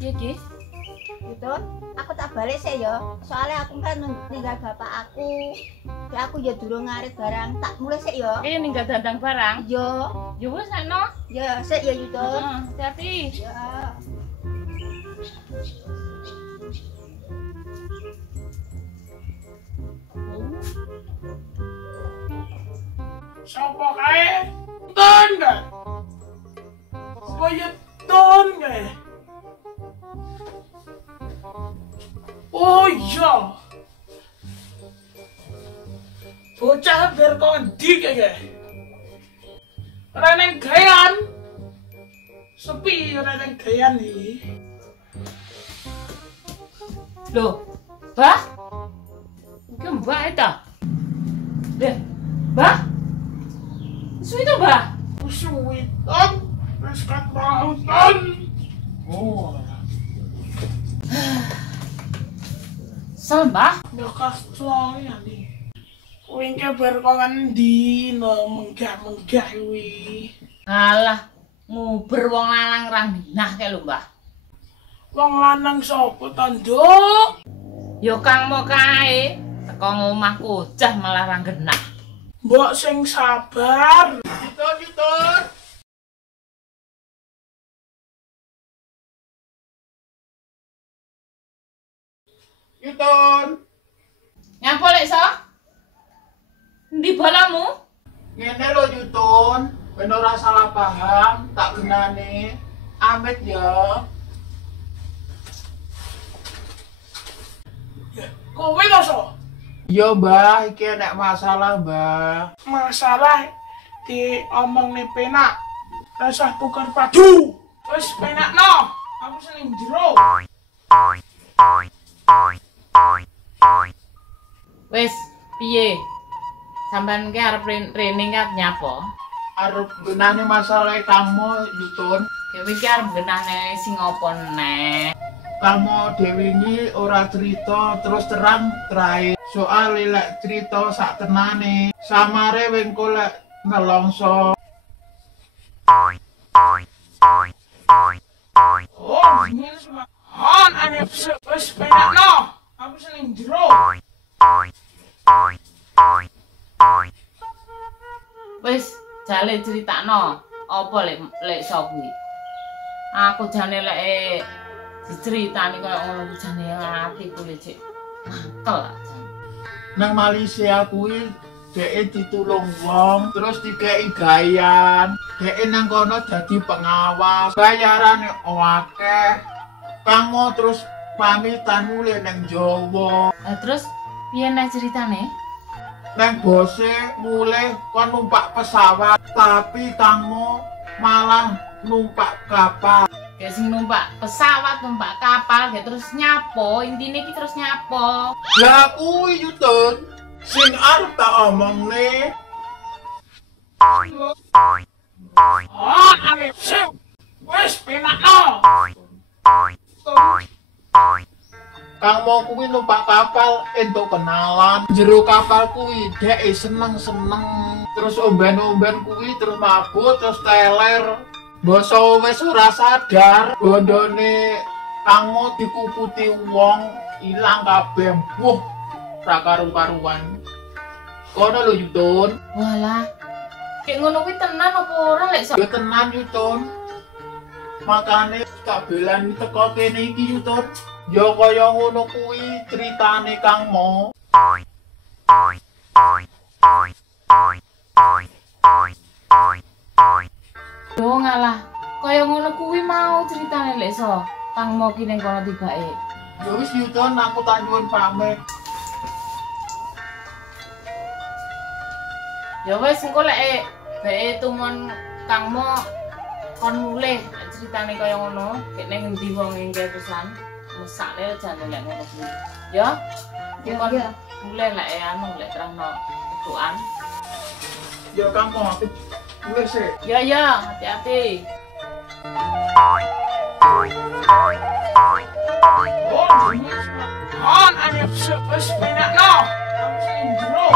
Iya, Ki. Gitu. Aku tak balik sih ya. Soalnya aku kan ninggal bapak aku. Ya aku ya durung ngarit barang. Tak mulai sih ya. Ki ninggal dandang barang. Yo. Ya wis ana. Ya sik ya gitu. Hati-hati. Ya. Sopo kae? Ton kae. Koyo ton kae. Oh iya. Bocah berkondi kae. Ora nang gayan. Sepi ora nang gayan iki. Loh, Mbah? Iki Mbah eta. Deh, Mbah? Suwi to, Mbah? Suwi ton. Wis kan mau ton. Oh. Sel, Mbah? Bekas ya nih. Kuwi ke berkondi no menggah-menggah kuwi. Alah, nguber wong lanang ra genah kae lho, Mbah. Wong lanang sapa to, Nduk? Ya Kang mo kae, teko ngomahku cah malah ra genah. Mbok sing sabar. Ditun. Yutun. Nyapa lek so? Endi balamu? Ngene lho Yutun, ben ora salah paham, tak genane. Amit ya. Kowe to, So? Iya, Mbah, iki enek masalah, Mbah. Masalah diomongne penak. Rasah tukar padu. Wis penakno. Aku seneng jero. Wis, piye? Sampeyan ki arep rene ki nyapa? Arep genane masalah kamu, Yutun. Dewi ki arep genahne sing apa neh? Kamu Dewi ini ora cerita terus terang terakhir. Soal lek cerita sak tenane. Samare wengko lek nelongso. Oh, ini semua. Han ane wis penakno. Aku seneng jero. Wis, jale critakno. Apa lek sok kuwi? Aku jane lek diceritani koyo ngono ku jane atiku lecek. Mangkel aja. Nang Malaysia kuwi dhek ditulung wong terus dikei gayan. Dhek nang kono dadi pengawas. Bayarane akeh. Kamu terus pamitan mulai nang Jawa. Terus piye nek ceritane? Nang bose mulai kon numpak pesawat tapi kamu malah numpak kapal. Kayak sing numpak pesawat, numpak kapal, kayak terus nyapo, intine iki terus nyapo. Lah kuwi Yutun sing arep tak omongne. Oh, ane sip. Wis penakno. Kang mau kuwi numpak kapal entuk kenalan. Jero kapal kuwi dhek seneng-seneng. Terus omben-omben kuwi terus mabuk terus teler. Basa wis ora sadar, bondone kangmo dikuputi wong ilang kabeh. Wuh, ra karu-karuan. Kono lho Yutun. Walah. Kayak ngono kuwi tenan apa ora lek sok? Ya tenan Yutun. Makane tak belani teko kene iki Yutun. Ya kaya ngono kuwi critane kangmo. Yo ngalah, kaya ngono kuwi mau ceritane lek so. Kang mau ki ning kono tibake. Ya wis Yutun, aku tak nyuwun pamit. Ya wis engko lek beke tumon Kang mo kon mulih ceritane kaya ngono, kek ning endi wong engke pesan. Mesakne jane lek ngono kuwi. Ya. Kon mulih lek anu lek terangno ketukan. Ya kangmo aku mulai sih. Ya ya, hati-hati. Oh, ane wis penakno. Aku sing jero.